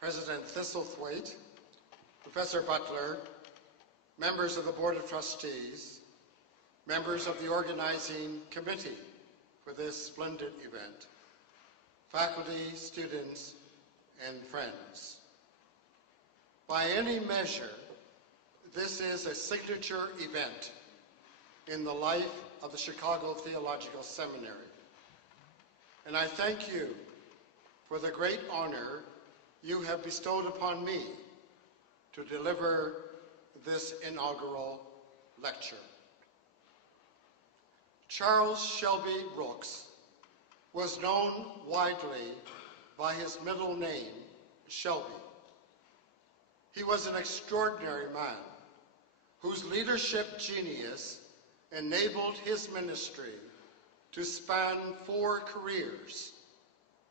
President Thistlethwaite, Professor Butler, members of the Board of Trustees, members of the organizing committee for this splendid event, faculty, students, and friends. By any measure, this is a signature event in the life of the Chicago Theological Seminary. And I thank you for the great honor you have bestowed upon me to deliver this inaugural lecture. Charles Shelby Rooks was known widely by his middle name, Shelby. He was an extraordinary man whose leadership genius enabled his ministry to span 4 careers: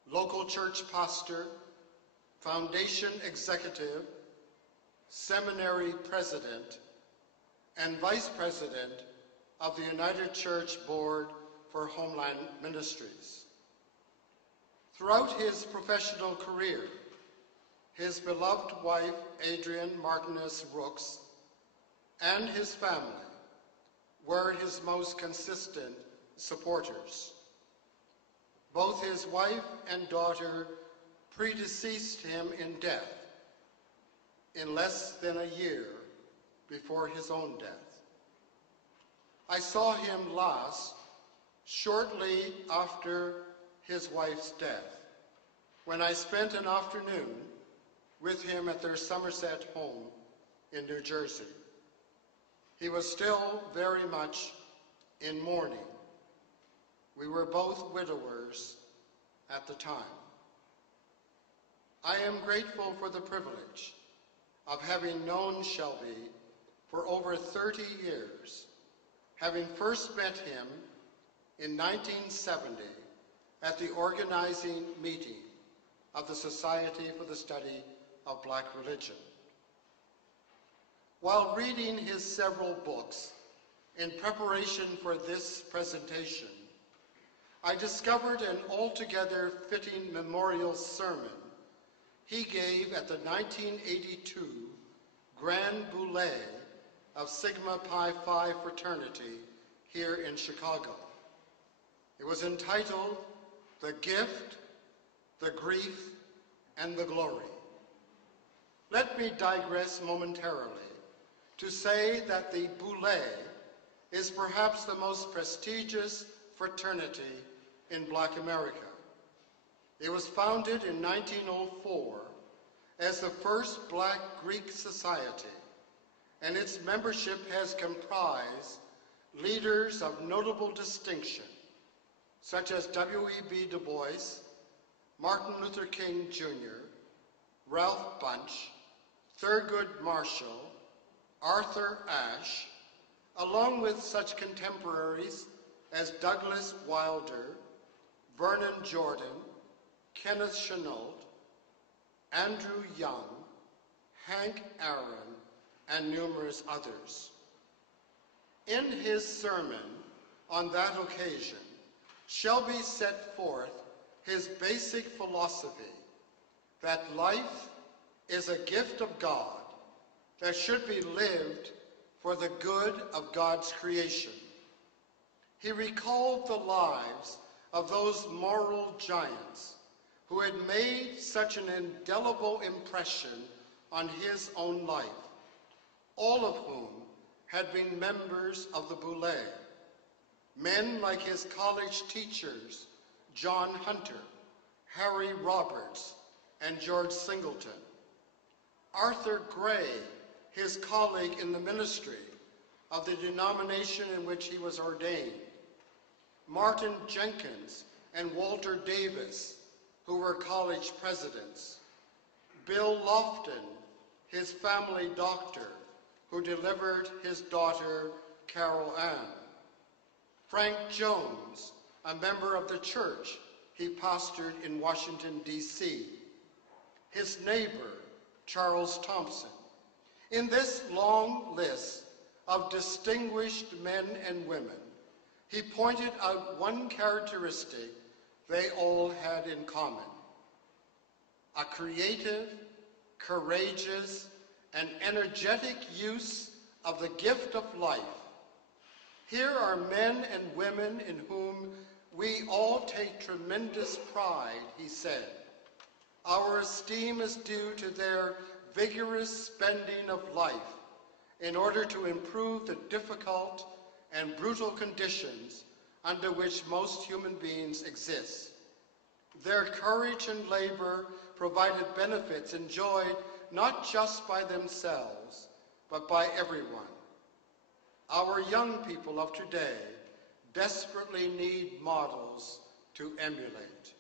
local church pastor, foundation executive, seminary president, and vice president of the United Church Board for Homeland Ministries. Throughout his professional career, his beloved wife, Adrienne Martinez Rooks, and his family were his most consistent supporters. Both his wife and daughter predeceased him in death in less than a year before his own death. I saw him last shortly after his wife's death, when I spent an afternoon with him at their Somerset home in New Jersey. He was still very much in mourning. We were both widowers at the time. I am grateful for the privilege of having known Shelby for over 30 years, having first met him in 1970 at the organizing meeting of the Society for the Study of Black Religion. While reading his several books in preparation for this presentation, I discovered an altogether fitting memorial sermon he gave at the 1982 Grand Boule of Sigma Pi Phi Fraternity here in Chicago. It was entitled, "The Gift, the Grief, and the Glory." Let me digress momentarily to say that the Boule is perhaps the most prestigious fraternity in Black America. It was founded in 1904 as the first Black Greek society, and its membership has comprised leaders of notable distinction, such as W.E.B. Du Bois, Martin Luther King Jr., Ralph Bunche, Thurgood Marshall, Arthur Ashe, along with such contemporaries as Douglas Wilder, Vernon Jordan, Kenneth Chenault, Andrew Young, Hank Aaron, and numerous others. In his sermon on that occasion, Shelby set forth his basic philosophy that life is a gift of God that should be lived for the good of God's creation. He recalled the lives of those moral giants who had made such an indelible impression on his own life, all of whom had been members of the Boule. Men like his college teachers, John Hunter, Harry Roberts, and George Singleton. Arthur Gray, his colleague in the ministry of the denomination in which he was ordained. Martin Jenkins and Walter Davis, who were college presidents. Bill Lofton, his family doctor, who delivered his daughter, Carol Ann. Frank Jones, a member of the church he pastored in Washington, D.C. His neighbor, Charles Thompson. In this long list of distinguished men and women, he pointed out one characteristic they all had in common: a creative courageous, and energetic use of the gift of life. Here are men and women in whom we all take tremendous pride, he said. Our esteem is due to their vigorous spending of life in order to improve the difficult and brutal conditions under which most human beings exist. Their courage and labor provided benefits enjoyed not just by themselves, but by everyone. Our young people of today desperately need models to emulate.